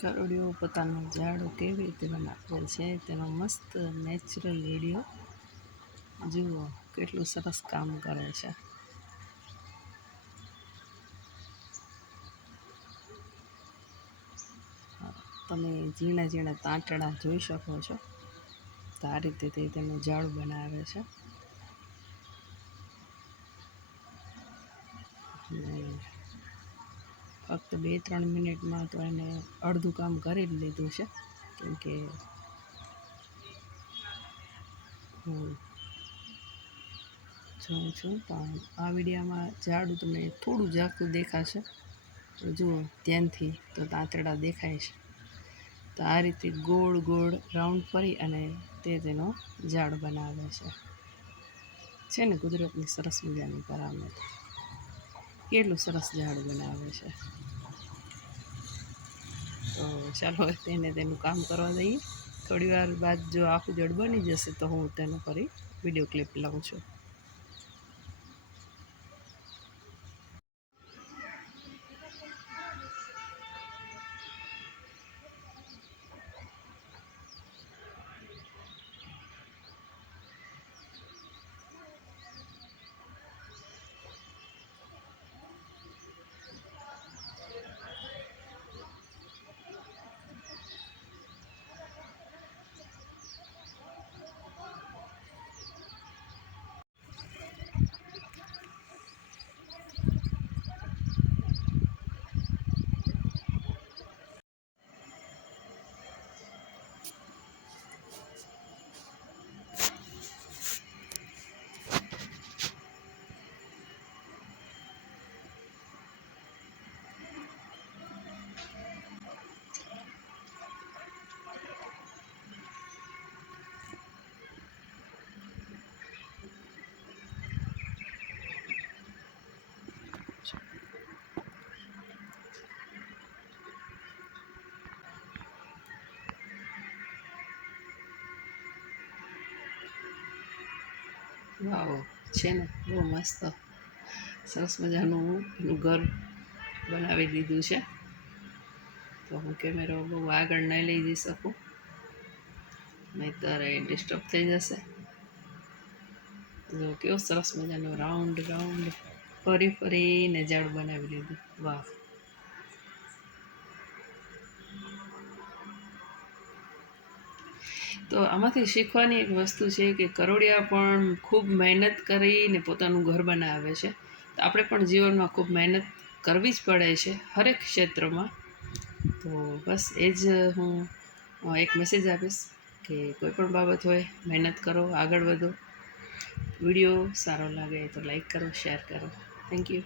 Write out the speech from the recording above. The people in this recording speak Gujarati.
કરોડિયો પોતાનું ઝાડું કેવી રીતે બનાવે છે તેનો મસ્ત નેચરલ વિડીયો જુઓ, કેટલું સરસ કામ કરે છે. તમે ઝીણા ઝીણા તાંતણા જોઈ શકો છો. તો આ રીતે તે તેનું ઝાડું બનાવે છે. ફક્ત 2-3 મિનિટમાં તો એને અડધું કામ કરી જ લીધું છે. કેમ કે હું જોઉં છું, પણ આ વિડીયોમાં ઝાડું તમને થોડું ઝાંખું દેખાશે. તો જુઓ ધ્યાનથી, તો તાંતડા દેખાય છે. તો આ રીતે ગોળ ગોળ રાઉન્ડ ફરી અને તે તેનો ઝાડ બનાવે છે ને કુદરતની સરસ મજાની કરામત. કેટલું સરસ ઝાડ બનાવે છે. તો ચાલો તેને તેનું કામ કરવા દઈએ. થોડી વાર બાદ જો આખું ઝાડ બની જશે તો હું તેનો ફરી વિડીયો ક્લિપ લઉં છું. વાવ, છે ને બહુ મસ્ત સરસ મજાનું એનું ઘર બનાવી દીધું છે. તો હું કેમેરો બહુ આગળ નહીં લઈ જઈ શકું, નહીંતર એ ડિસ્ટર્બ થઈ જશે. જો કેવો સરસ મજાનો રાઉન્ડ રાઉન્ડ ફરી ફરીને ઝાડ બનાવી લીધું. વાહ. તો આમાંથી શીખવાની એક વસ્તુ છે કે કરોડિયા પણ ખૂબ મહેનત કરીને પોતાનું ઘર બનાવે છે. તો આપણે પણ જીવનમાં ખૂબ મહેનત કરવી જ પડે છે હરેક ક્ષેત્રમાં. તો બસ એ જ હું એક મેસેજ આપીશ કે કોઈ પણ બાબત હોય મહેનત કરો, આગળ વધો. વિડીયો સારો લાગે તો લાઈક કરો, શેર કરો. Thank you.